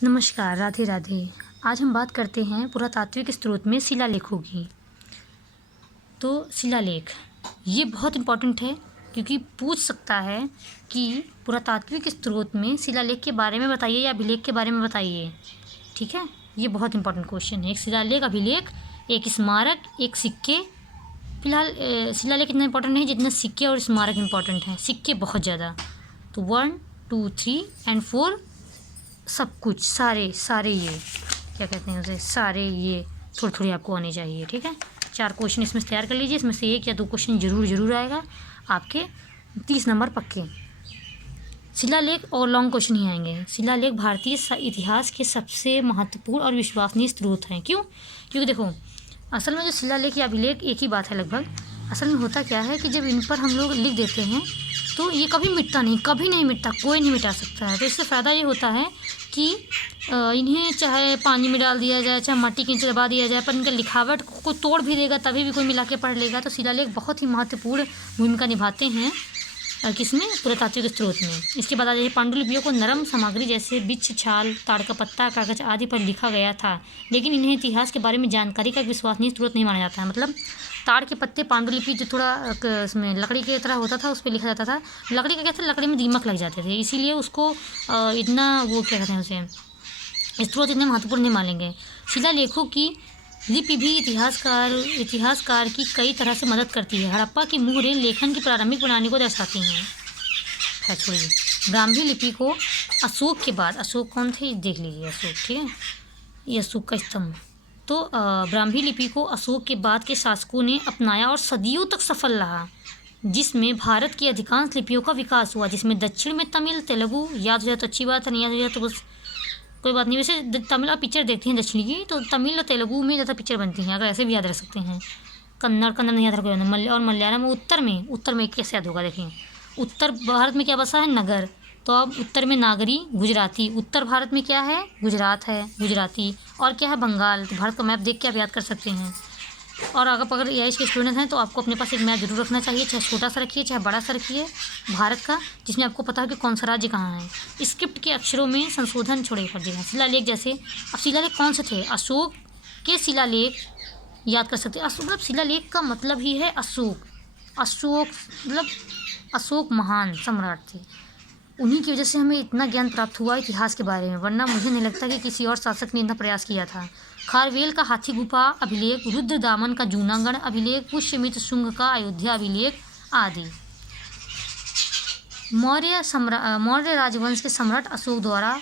नमस्कार, राधे राधे। आज हम बात करते हैं पुरातात्विक स्रोत में शिलालेखों की। तो शिलालेख ये बहुत इम्पोर्टेंट है क्योंकि पूछ सकता है कि पुरातात्विक स्रोत में शिलालेख के बारे में बताइए या अभिलेख के बारे में बताइए। ठीक है, ये बहुत इम्पोर्टेंट क्वेश्चन है। एक शिलालेख, अभिलेख, एक स्मारक, एक सिक्के। फिलहाल शिलालेख इतना इम्पोर्टेंट नहीं जितना सिक्के और स्मारक इम्पोर्टेंट हैं। सिक्के बहुत ज़्यादा। तो 1, 2, 3 एंड 4 सब कुछ, सारे ये क्या कहते हैं उसे, सारे ये थोड़ी थोड़ी आपको आनी चाहिए। ठीक है, 4 क्वेश्चन इसमें से तैयार कर लीजिए। इसमें से 1 या 2 क्वेश्चन जरूर आएगा आपके 30 नंबर पक्के। शिलालेख और लॉन्ग क्वेश्चन ही आएंगे। शिलालेख भारतीय इतिहास के सबसे महत्वपूर्ण और विश्वसनीय स्रोत हैं। क्यों? क्योंकि देखो, असल में जो शिलालेख या अभिलेख एक ही बात है लगभग। असल में होता क्या है कि जब इन पर हम लोग लिख देते हैं तो ये कभी मिटता नहीं, कभी नहीं मिटता, कोई नहीं मिटा सकता है। तो इससे फ़ायदा ये होता है कि इन्हें चाहे पानी में डाल दिया जाए, चाहे माटी के नीचे दबा दिया जाए, पर इनका लिखावट को तोड़ भी देगा तभी भी कोई मिला के पढ़ लेगा। तो शिलालेख बहुत ही महत्वपूर्ण भूमिका निभाते हैं किसमें, पुरातात्विक स्रोत में। इसके बाद आ जाइए, पांडुलिपियों को नरम सामग्री जैसे वृक्ष छाल, ताड़ का पत्ता, कागज आदि पर लिखा गया था, लेकिन इन्हें इतिहास के बारे में जानकारी का विश्वसनीय स्रोत नहीं माना जाता है। मतलब ताड़ के पत्ते, पांडुलिपि जो थोड़ा इसमें लकड़ी की तरह होता था, उस पर लिखा जाता था। लकड़ी का क्या था, लकड़ी में दीमक लग जाते थे, इसीलिए उसको इतना वो क्या कहते हैं उसे, स्रोत इतने महत्वपूर्ण नहीं मानेंगे। शिलालेखों की लिपि भी इतिहासकार की कई तरह से मदद करती है। हड़प्पा की मुहरें लेखन की प्रारंभिक प्रणाली को दर्शाती हैं। खैर छोड़िए, ब्राह्मी लिपि को अशोक के बाद, अशोक कौन थे देख लीजिए, अशोक, ठीक है, ये अशोक का स्तंभ। तो ब्राह्मी लिपि को अशोक के बाद के शासकों ने अपनाया और सदियों तक सफल रहा, जिसमें भारत की अधिकांश लिपियों का विकास हुआ, जिसमें दक्षिण में तमिल, तेलुगु, याद हो जाए तो अच्छी बात है, नहीं याद हो जाए तो बस कोई बात नहीं। वैसे तमिल आप पिक्चर देखते हैं दक्षिणी की, तो तमिल और तेलुगु में ज़्यादा पिक्चर बनती हैं, अगर ऐसे भी याद रख सकते हैं। कन्नड़ नहीं याद रखोगे, और मलयालम में उत्तर में कैसे याद होगा, देखिए उत्तर भारत में क्या बसा है, नगर, तो अब उत्तर में नागरी, गुजराती। उत्तर भारत में क्या है, गुजरात है, गुजराती। और क्या है, बंगाल। तो भारत का मैप देख के आप याद कर सकते हैं। और अगर एआईएस के स्टूडेंट हैं तो आपको अपने पास एक मैप जरूर रखना चाहिए, चाहे छोटा सा रखिए चाहे बड़ा सा रखिए, भारत का, जिसमें आपको पता हो कि कौन सा राज्य कहाँ है। स्क्रिप्ट के अक्षरों में संशोधन छोड़े कर दिया। शिलालेख जैसे, अब शिलालेख कौन से थे, अशोक के शिलालेख याद कर सकते हैं। मतलब शिलालेख का मतलब ही है अशोक। अशोक मतलब अशोक महान सम्राट थे, उन्हीं की वजह से हमें इतना ज्ञान प्राप्त हुआ इतिहास के बारे में, वरना मुझे नहीं लगता कि किसी और शासक ने इतना प्रयास किया था। खारवेल का हाथी गुफा अभिलेख, रुद्रदामन का जूनागढ़ अभिलेख, पुष्यमित्र शुंग का अयोध्या अभिलेख आदि। मौर्य राजवंश के सम्राट अशोक द्वारा